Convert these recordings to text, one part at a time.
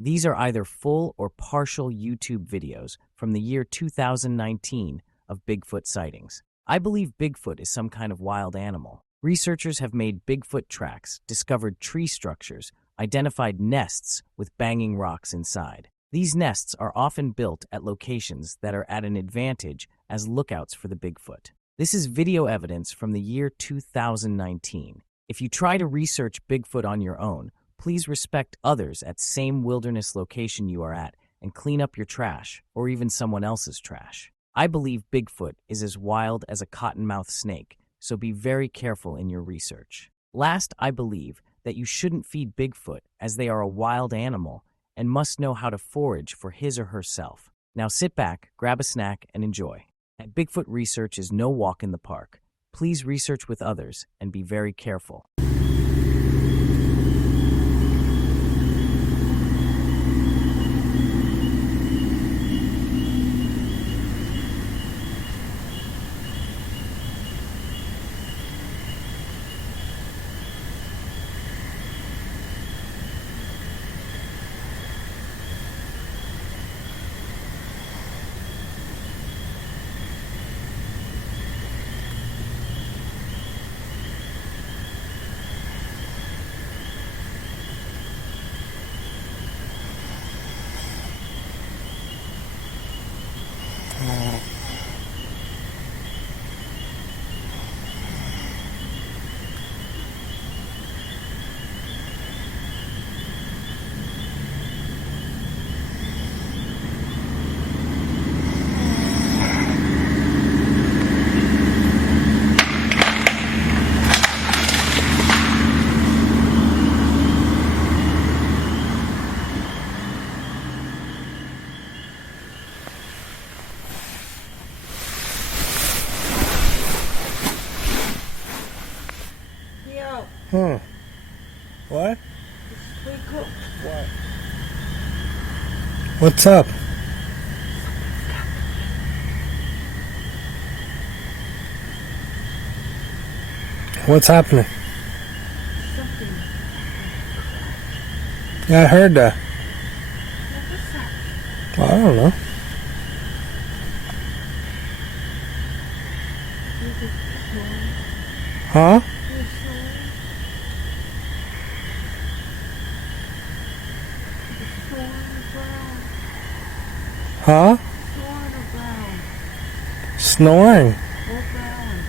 These are either full or partial YouTube videos from the year 2019 of Bigfoot sightings. I believe Bigfoot is some kind of wild animal. Researchers have made Bigfoot tracks, discovered tree structures, identified nests with banging rocks inside. These nests are often built at locations that are at an advantage as lookouts for the Bigfoot. This is video evidence from the year 2019. If you try to research Bigfoot on your own, please respect others at same wilderness location you are at and clean up your trash or even someone else's trash. I believe Bigfoot is as wild as a cottonmouth snake, so be very careful in your research. Last, I believe that you shouldn't feed Bigfoot as they are a wild animal and must know how to forage for his or herself. Now sit back, grab a snack, and enjoy. And Bigfoot research is no walk in the park. Please research with others and be very careful. What? Wake up. What? What's up? What's happening? Something. Yeah, I heard that. What was that? Well, I don't know. Was it snoring? Huh? Was it snoring? Snoring or brown? Huh? Snoring or brown? Snoring. Or brown?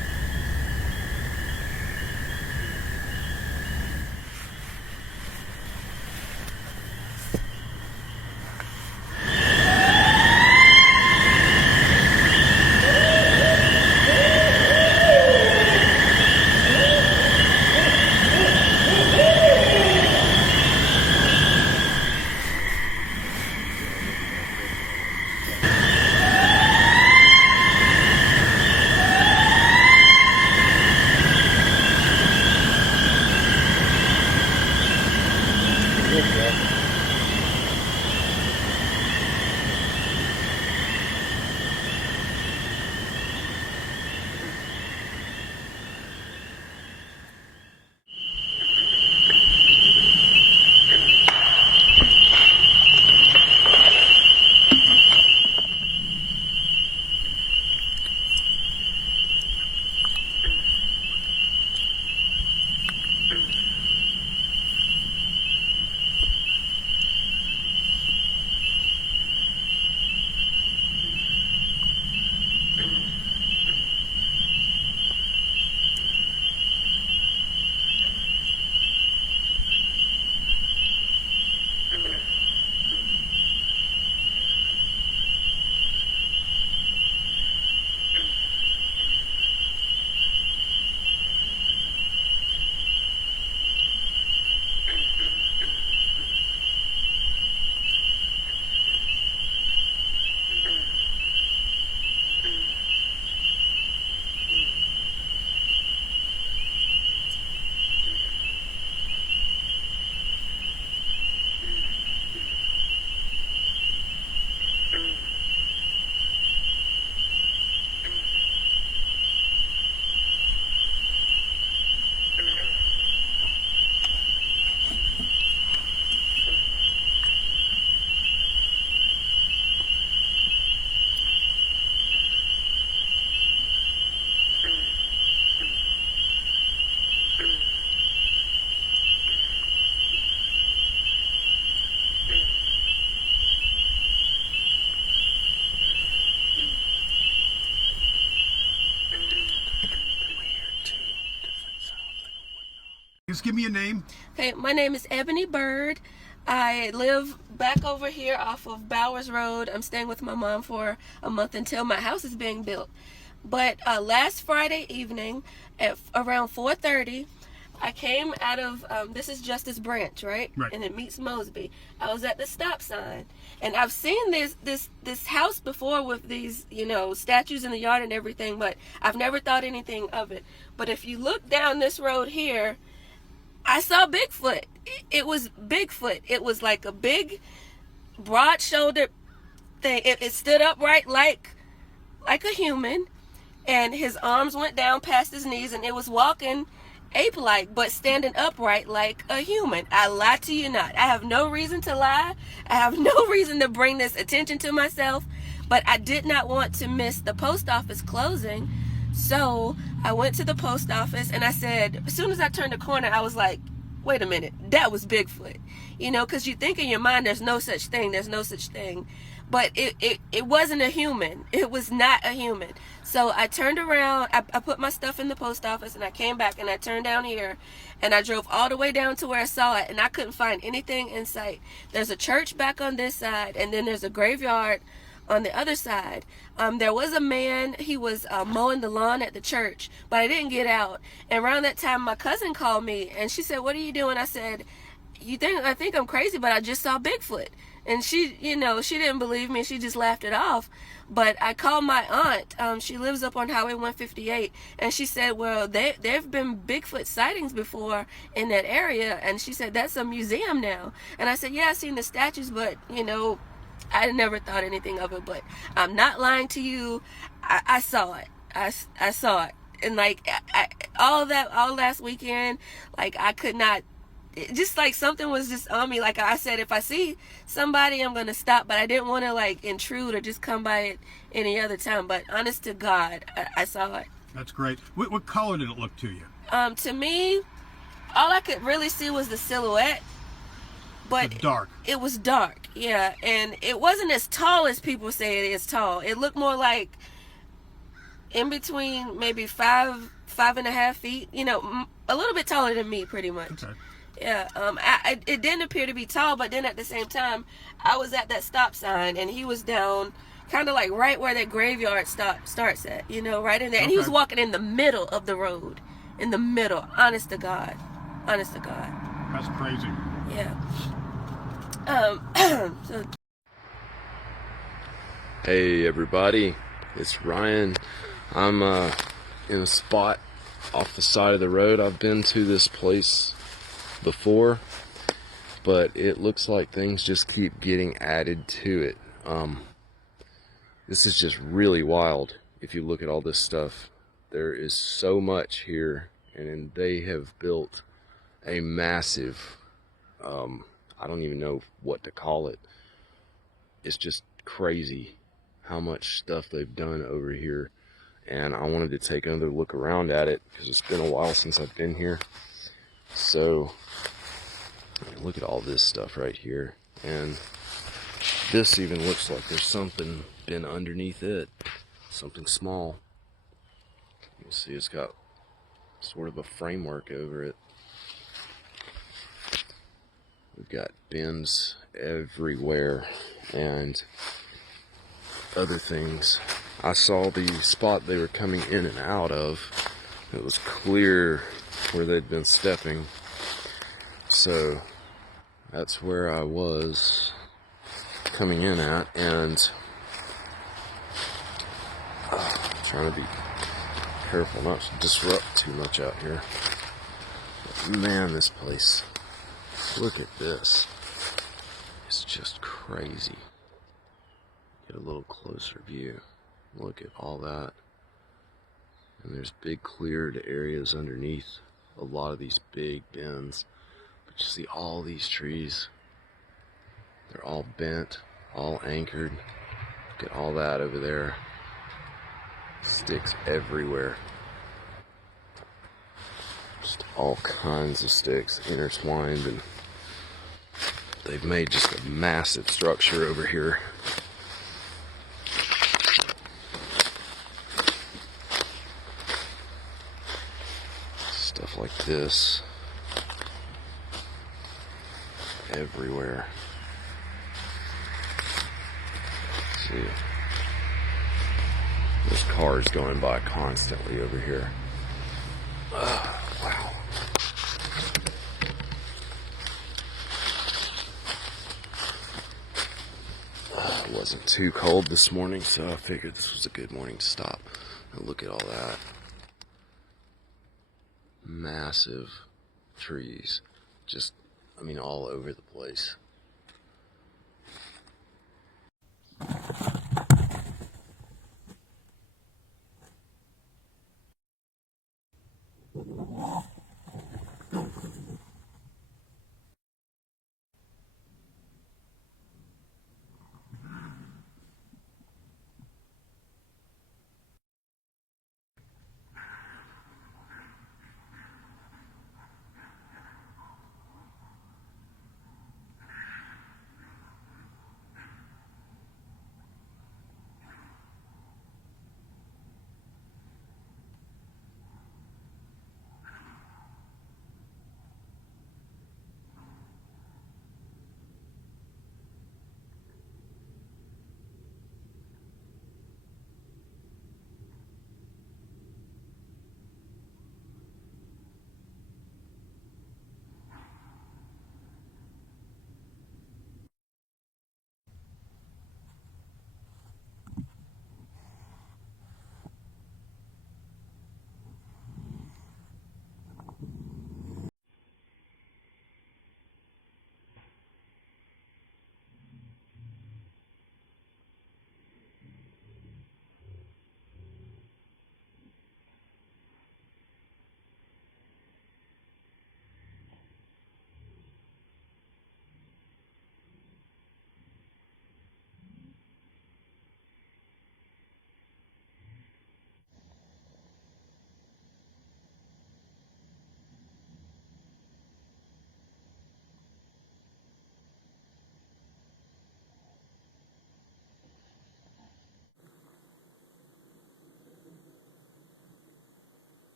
Just give me a name. Okay, my name is Ebony Bird. I live back over here off of Bowers Road. I'm staying with my mom for a month until my house is being built. But last Friday evening at around 4:30, I came out of, this is Justice Branch, right? Right. And it meets Mosby. I was at the stop sign. And I've seen this house before with these, statues in the yard and everything, but I've never thought anything of it. But if you look down this road here, I saw Bigfoot. It was Bigfoot. It was like a big, broad-shouldered thing. It stood upright like a human, and his arms went down past his knees, and it was walking ape-like, but standing upright like a human. I lie to you not. I have no reason to lie. I have no reason to bring this attention to myself, but I did not want to miss the post office closing. So I went to the post office and I said, as soon as I turned the corner, I was like, wait a minute, that was Bigfoot. Because you think in your mind there's no such thing. But it wasn't a human. It was not a human. So I turned around, I put my stuff in the post office, and I came back and I turned down here and I drove all the way down to where I saw it, and I couldn't find anything in sight. There's a church back on this side, and then there's a graveyard on the other side. There was a man, he was mowing the lawn at the church, but I didn't get out. And around that time, my cousin called me and she said, "What are you doing?" I said, I think I'm crazy, but I just saw Bigfoot. And she, she didn't believe me. She just laughed it off. But I called my aunt. She lives up on Highway 158. And she said, well, there've been Bigfoot sightings before in that area. And she said, that's a museum now. And I said, yeah, I've seen the statues, but, I never thought anything of it. But I'm not lying to you. I saw it. I saw it. And, all last weekend, I could not, just like something was just on me. Like I said, if I see somebody, I'm going to stop. But I didn't want to, intrude or just come by it any other time. But honest to God, I saw it. That's great. What color did it look to you? To me, all I could really see was the silhouette. But it's dark. It was dark, yeah. And it wasn't as tall as people say it is tall. It looked more like in between maybe 5.5 feet. A little bit taller than me, pretty much. Okay. Yeah. It didn't appear to be tall, but then at the same time, I was at that stop sign, and he was down, kind of right where that graveyard starts at. Right in there. And he was walking in the middle of the road, in the middle. Honest to God. That's crazy. Yeah. Hey everybody, it's Ryan. I'm in a spot off the side of the road. I've been to this place before, but it looks like things just keep getting added to it. This is just really wild. If you look at all this stuff, there is so much here, and they have built a massive, I don't even know what to call it. It's just crazy how much stuff they've done over here. And I wanted to take another look around at it because it's been a while since I've been here. So, look at all this stuff right here. And this even looks like there's something been underneath it. Something small. You see it's got sort of a framework over it. We've got bins everywhere and other things. I saw the spot they were coming in and out of. It was clear where they'd been stepping. So that's where I was coming in at, and trying to be careful not to disrupt too much out here. But man, this place. Look at this. It's just crazy. Get a little closer view. Look at all that. And there's big cleared areas underneath a lot of these big bins. But you see all these trees. They're all bent, all anchored. Look at all that over there. Sticks everywhere. Just all kinds of sticks intertwined, and they've made just a massive structure over here. Stuff like this. everywhere. Let's see. There's cars going by constantly over here. Oh, wow. It wasn't too cold this morning, so I figured this was a good morning to stop and look at all that. Massive trees. Just, I mean, all over the place.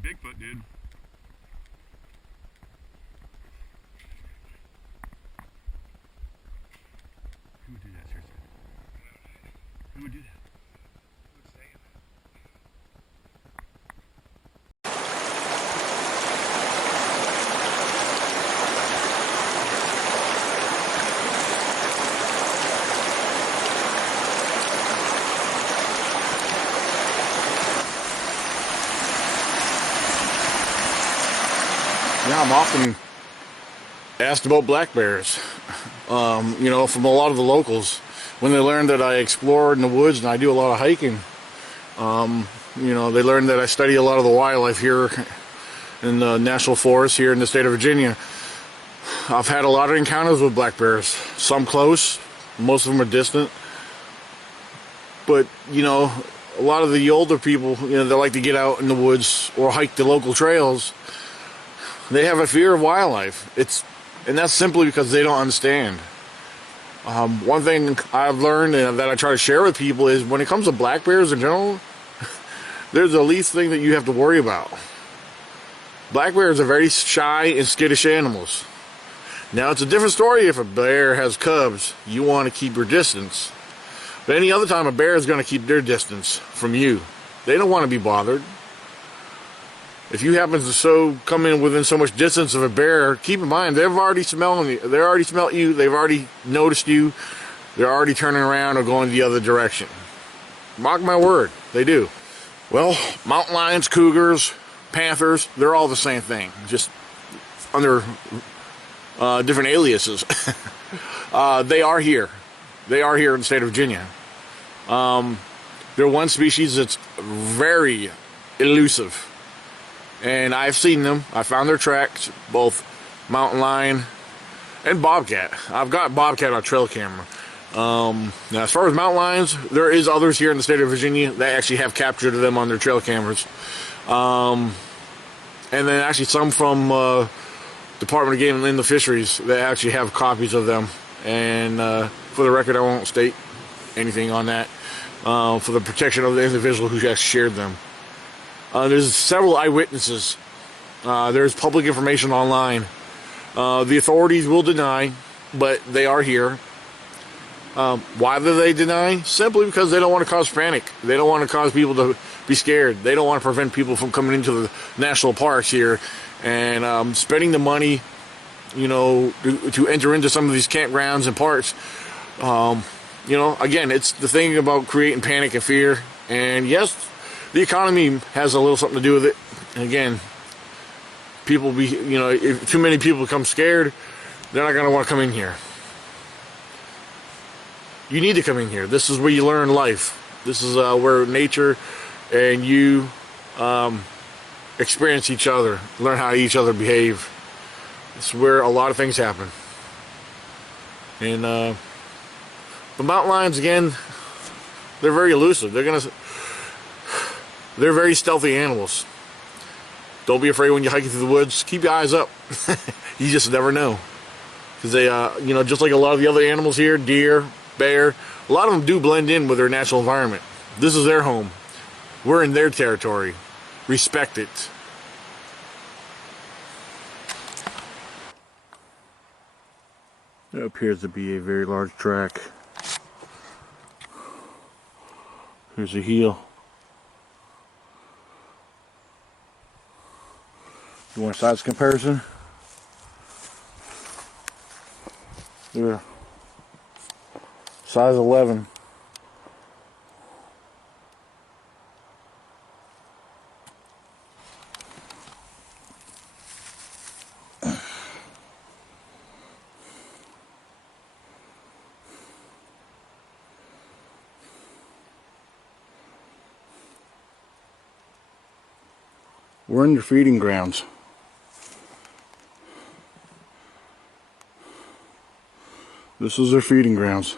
Bigfoot, dude. Who would do that, seriously? Who would do that? Yeah, I'm often asked about black bears, you know, from a lot of the locals. When they learn that I explore in the woods and I do a lot of hiking, you know, they learn that I study a lot of the wildlife here in the national forest here in the state of Virginia. I've had a lot of encounters with black bears, some close, most of them are distant. But, you know, a lot of the older people, you know, they like to get out in the woods or hike the local trails. They have a fear of wildlife. And that's simply because they don't understand. One thing I've learned and that I try to share with people is when it comes to black bears in general, there's the least thing that you have to worry about. Black bears are very shy and skittish animals. Now, it's a different story if a bear has cubs. You want to keep your distance. But any other time, a bear is going to keep their distance from you. They don't want to be bothered. If you happen to come in within so much distance of a bear, keep in mind, they've already smelled you. They already smelt you. They've already noticed you. They're already turning around or going the other direction. Mark my word, they do. Well, mountain lions, cougars, panthers, they're all the same thing, just under different aliases. They are here. They are here in the state of Virginia. They're one species that's very elusive. And I've seen them. I found their tracks, both mountain lion and bobcat. I've got bobcat on trail camera. Now, as far as mountain lions, there is others here in the state of Virginia that actually have captured them on their trail cameras. And then actually some from Department of Game and Inland Fisheries that actually have copies of them. And for the record, I won't state anything on that. for the protection of the individual who has shared them. There's several eyewitnesses. There's public information online. The authorities will deny, but they are here. Why do they deny? Simply because they don't want to cause panic. They don't want to cause people to be scared. They don't want to prevent people from coming into the national parks here and spending the money, to enter into some of these campgrounds and parks. Again, it's the thing about creating panic and fear. And yes, the economy has a little something to do with it. And again, if too many people become scared, they're not going to want to come in here. You need to come in here. This is where you learn life. This is where nature and you experience each other, learn how each other behave. It's where a lot of things happen. And the mountain lions, again, they're very elusive. They're very stealthy animals. Don't be afraid when you're hiking through the woods. Keep your eyes up. You just never know. Because they, just like a lot of the other animals here, deer, bear, a lot of them do blend in with their natural environment. This is their home. We're in their territory. Respect it. There appears to be a very large track. Here's a heel. You want a size comparison? Yeah. Size 11. We're in their feeding grounds. This is their feeding grounds.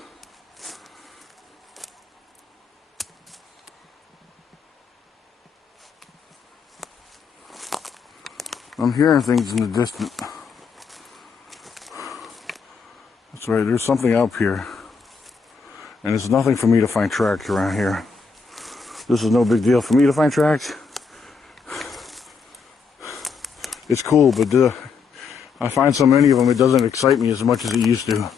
I'm hearing things in the distance. That's right, there's something up here. And it's nothing for me to find tracks around here. This is no big deal for me to find tracks. It's cool, but I find so many of them, it doesn't excite me as much as it used to.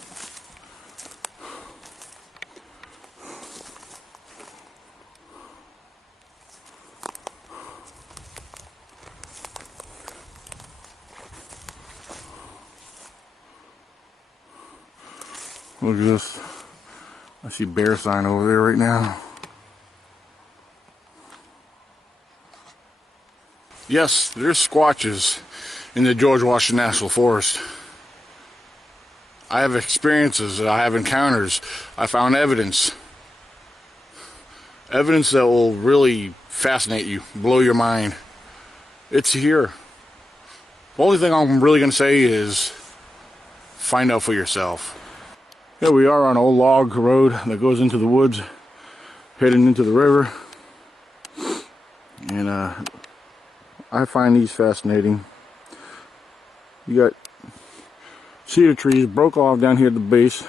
Look at this. I see bear sign over there right now. Yes, there's squatches in the George Washington National Forest. I have experiences, I have encounters, I found evidence. Evidence that will really fascinate you, blow your mind. It's here. The only thing I'm really going to say is find out for yourself. Here we are on an old log road that goes into the woods, heading into the river. And I find these fascinating. You got cedar trees broke off down here at the base.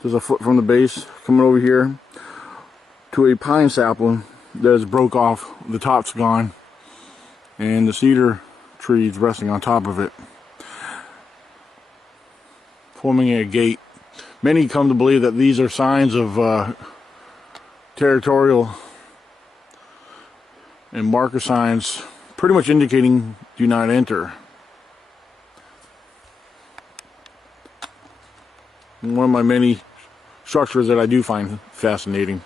There's a foot from the base coming over here to a pine sapling that is broke off. The top's gone, and the cedar trees resting on top of it, forming a gate. Many come to believe that these are signs of territorial and marker signs, pretty much indicating do not enter. One of my many structures that I do find fascinating.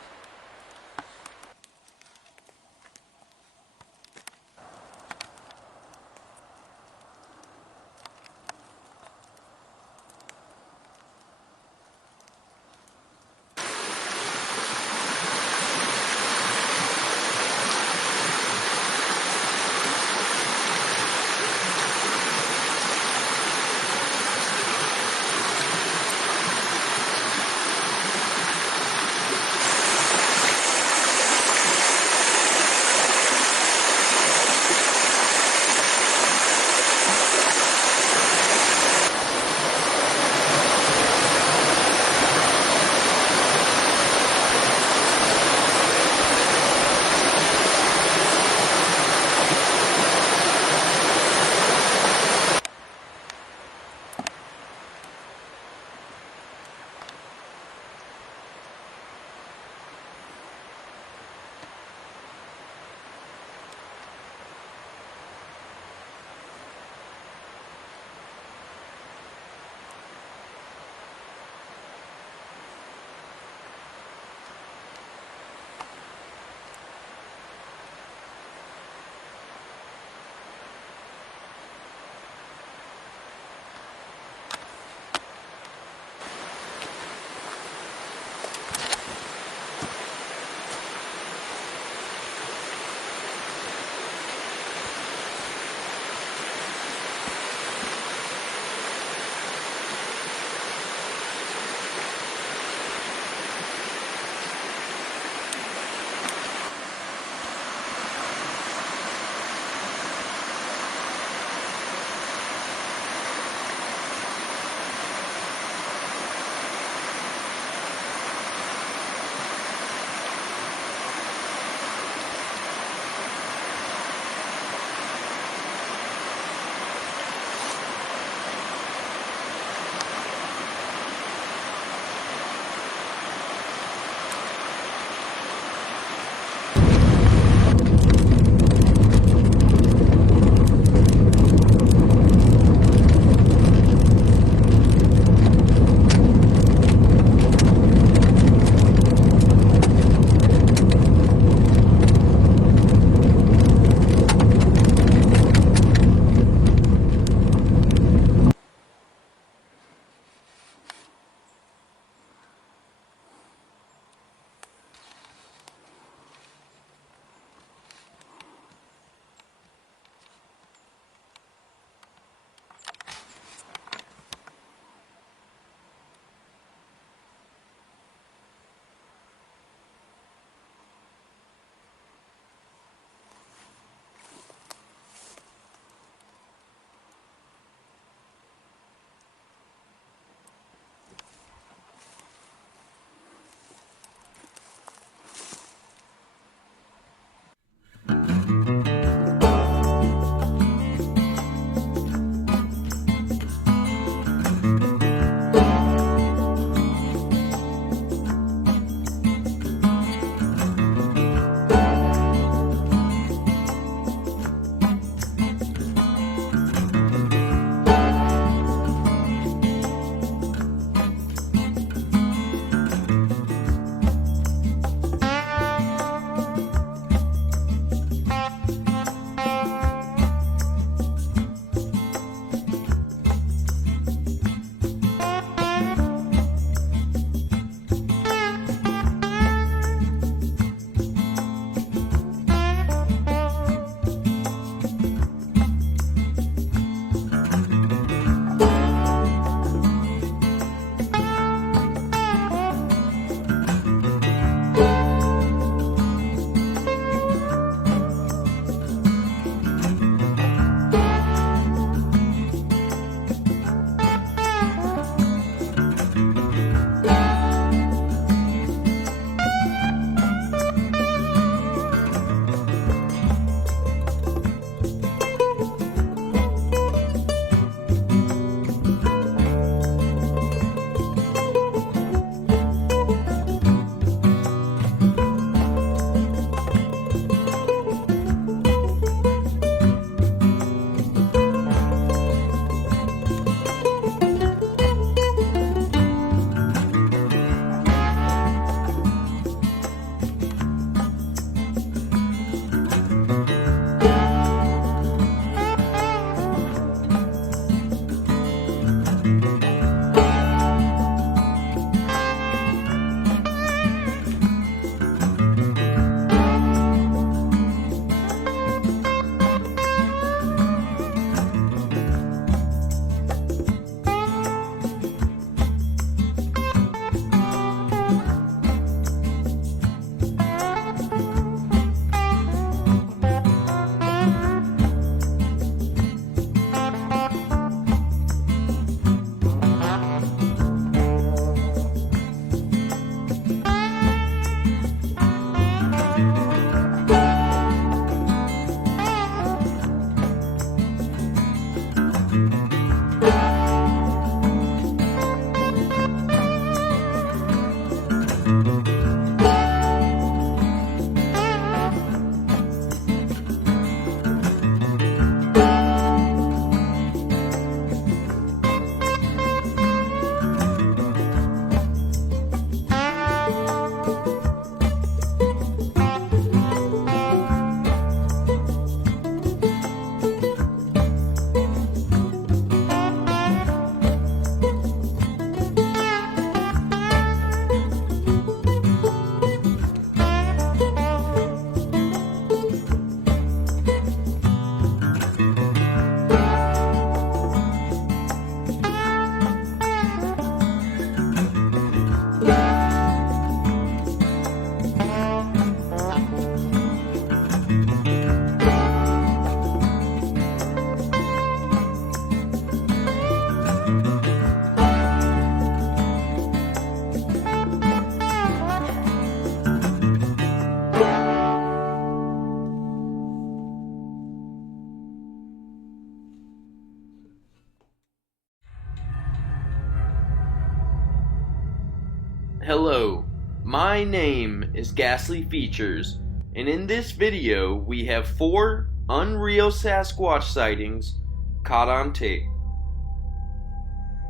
Hello, my name is Ghastly Features, and in this video we have 4 unreal Sasquatch sightings caught on tape.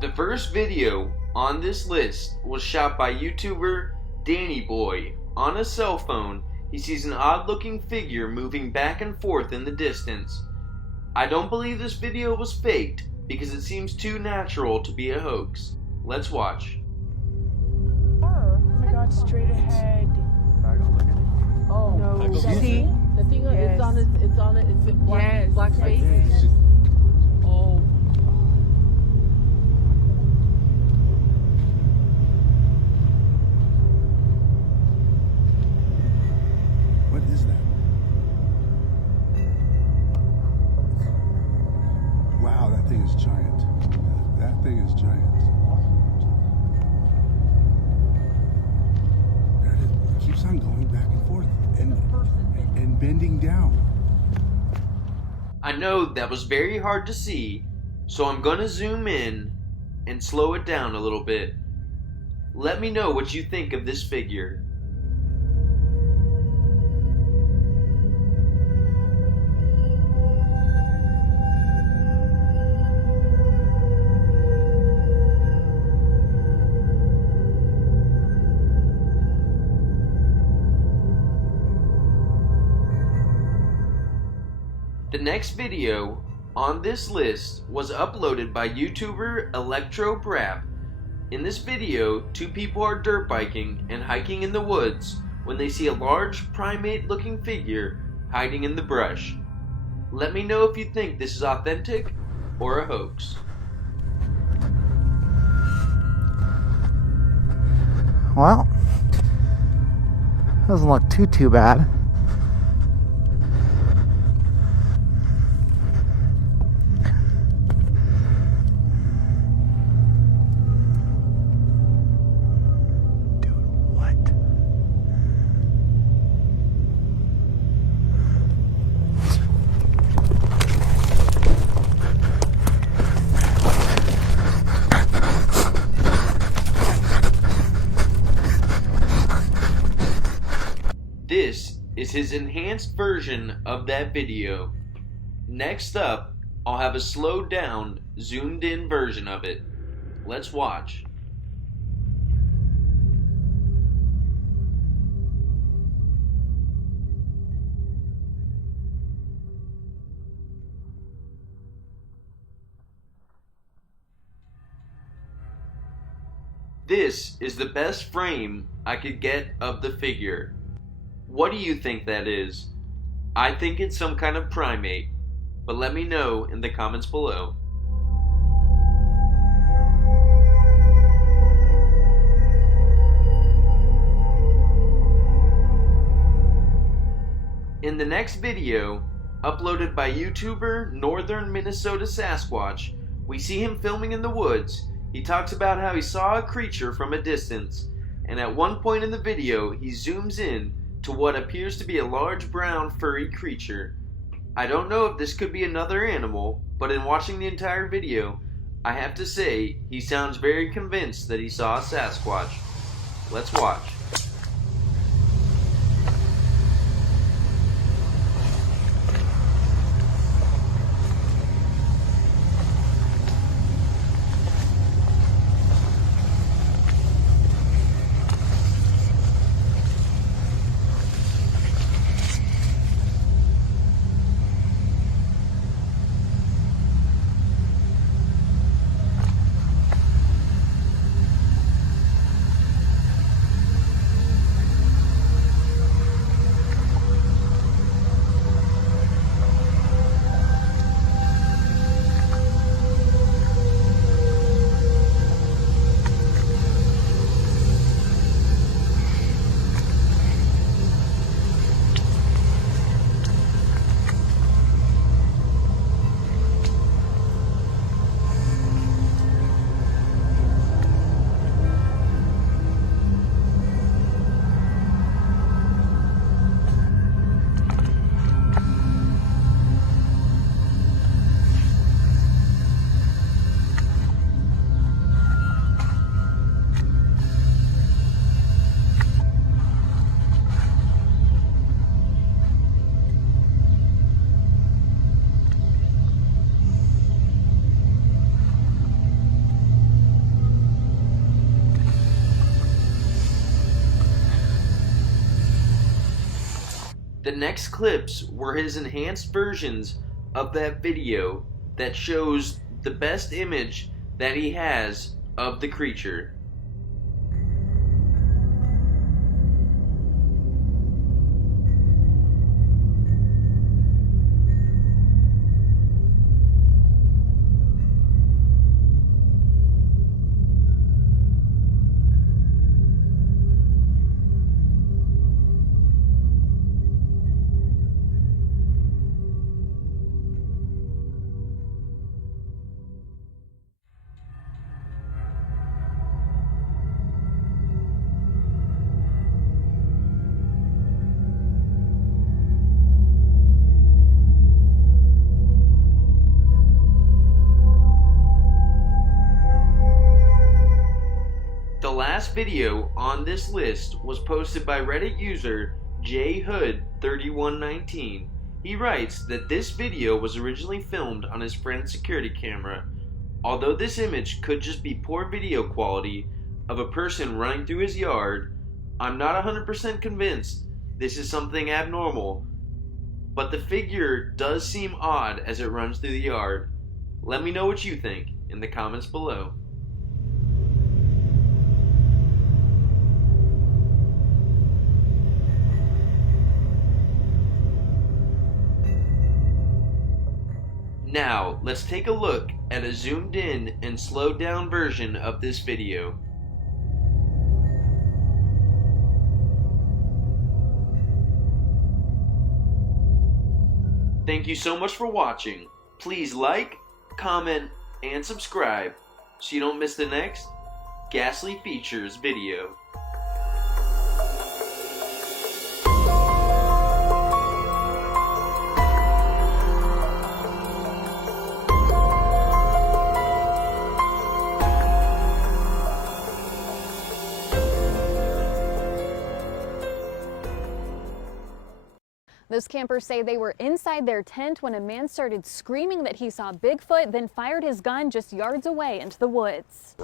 The first video on this list was shot by YouTuber Danny Boy. On a cell phone, he sees an odd-looking figure moving back and forth in the distance. I don't believe this video was faked because it seems too natural to be a hoax. Let's watch. Oh my god, straight ahead. Oh no. See? The thing Yes. it's black, Yes. black face. Oh. What is that? Wow, that thing is giant. That thing is giant. There it is. It keeps on going back and forth and bending down. I know that was very hard to see, so I'm gonna zoom in and slow it down a little bit. Let me know what you think of this figure. The next video on this list was uploaded by YouTuber Electro Brap. In this video, 2 people are dirt biking and hiking in the woods when they see a large primate-looking figure hiding in the brush. Let me know if you think this is authentic or a hoax. Well, doesn't look too bad. This is his enhanced version of that video. Next up, I'll have a slowed down, zoomed in version of it. Let's watch. This is the best frame I could get of the figure. What do you think that is? I think it's some kind of primate, but let me know in the comments below. In the next video, uploaded by YouTuber Northern Minnesota Sasquatch, we see him filming in the woods. He talks about how he saw a creature from a distance, and at one point in the video, he zooms in to what appears to be a large brown furry creature. I don't know if this could be another animal, but in watching the entire video, I have to say he sounds very convinced that he saw a Sasquatch. Let's watch. The next clips were his enhanced versions of that video that shows the best image that he has of the creature. The last video on this list was posted by Reddit user jhood3119. He writes that this video was originally filmed on his friend's security camera. Although this image could just be poor video quality of a person running through his yard, I'm not 100% convinced this is something abnormal, but the figure does seem odd as it runs through the yard. Let me know what you think in the comments below. Now, let's take a look at a zoomed in and slowed down version of this video. Thank you so much for watching. Please like, comment, and subscribe so you don't miss the next Ghastly Features video. Those campers say they were inside their tent when a man started screaming that he saw Bigfoot, then fired his gun just yards away into the woods.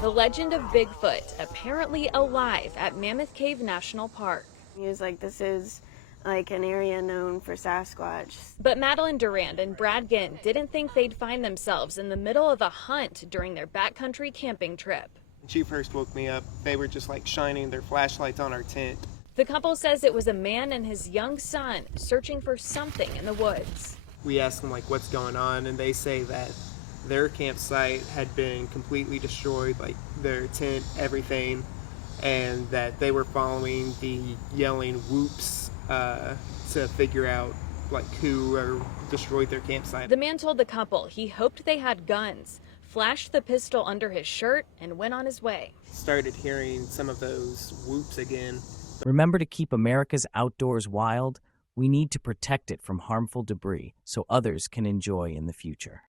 The legend of Bigfoot apparently alive at Mammoth Cave National Park. He was like, this is like an area known for Sasquatch. But Madeline Durand and Brad Ginn didn't think they'd find themselves in the middle of a hunt during their backcountry camping trip. When she first woke me up, they were just like shining their flashlights on our tent. The couple says it was a man and his young son searching for something in the woods. We asked them like what's going on, and they say that their campsite had been completely destroyed, like their tent, everything, and that they were following the yelling whoops to figure out like who destroyed their campsite. The man told the couple he hoped they had guns, flashed the pistol under his shirt, and went on his way. Started hearing some of those whoops again. Remember to keep America's outdoors wild. We need to protect it from harmful debris so others can enjoy in the future.